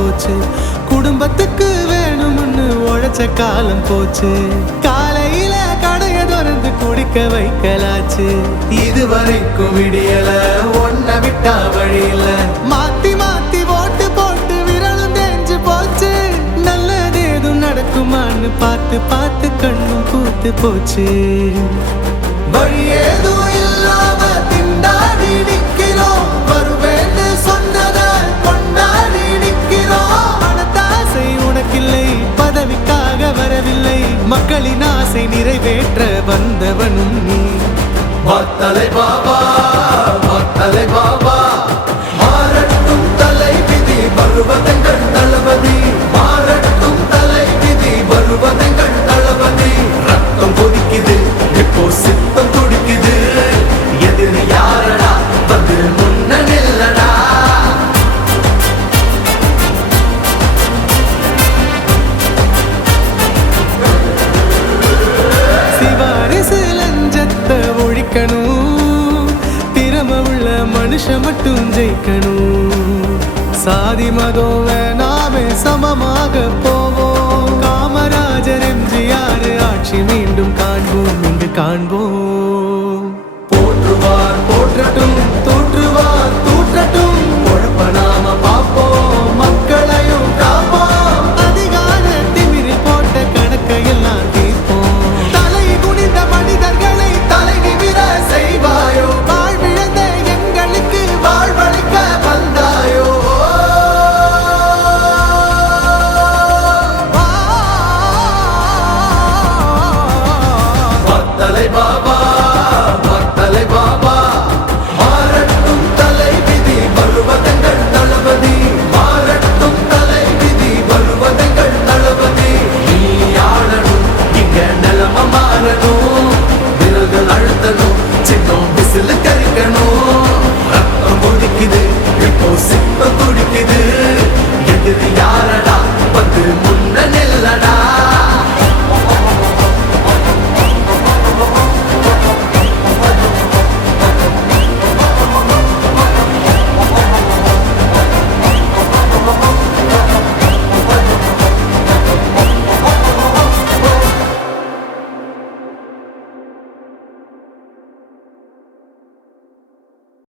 போச்சு. குடும்பத்துக்கு வேணும்னு உழைச்ச காலம் போச்சு. காலையில கடைய திறந்து குடிக்க வைக்கலாச்சு. இதுவரைக்கும் விடியல ஒன்ன விட்டா வழியில. மாத்தி மாத்தி ஓட்டு போட்டு விரலும் தேஞ்சு போச்சு. நல்லது எதுவும் நடக்குமான்னு பார்த்து பார்த்து கண்ணும் பூத்து போச்சு. வழி ஏதும் இல்லாம திண்டாடி நிக்கிறோம். வருவேன்னு சொன்னத கொண்டாடி நிக்கிறோம். பணத்தாசை உனக்கில்லை, பதவிக்காக வரவில்லை. மக்களின் ஆசை நிறைவேற்ற வந்தவனும் நீ. வாத்தலை பாபா, வாத்தலை பாபா, மாறட்டும் தலை விதி வருவதெங்கள் தளபதி. மாறட்டும் தலை விதி வருவதெங்கள் தளபதி. ரத்தம் கொதிக்குது, இப்போ சித்தம் துடிக்குது. எதிரி யாரடா, வந்து முன்ன நில்லடா. சிவாரிசு லஞ்சத்தை ஒழிக்கணும். திறமை உள்ள மனுஷன் மட்டும் ஜெயிக்கணும். சாதி மதம் வேணாமே, சமமாக போவோம். காமராஜர் எம்ஜிஆர் ஆட்சி மீண்டும் காண்போம், இங்கு காண்போம். போற்றுவார் போற்றட்டும்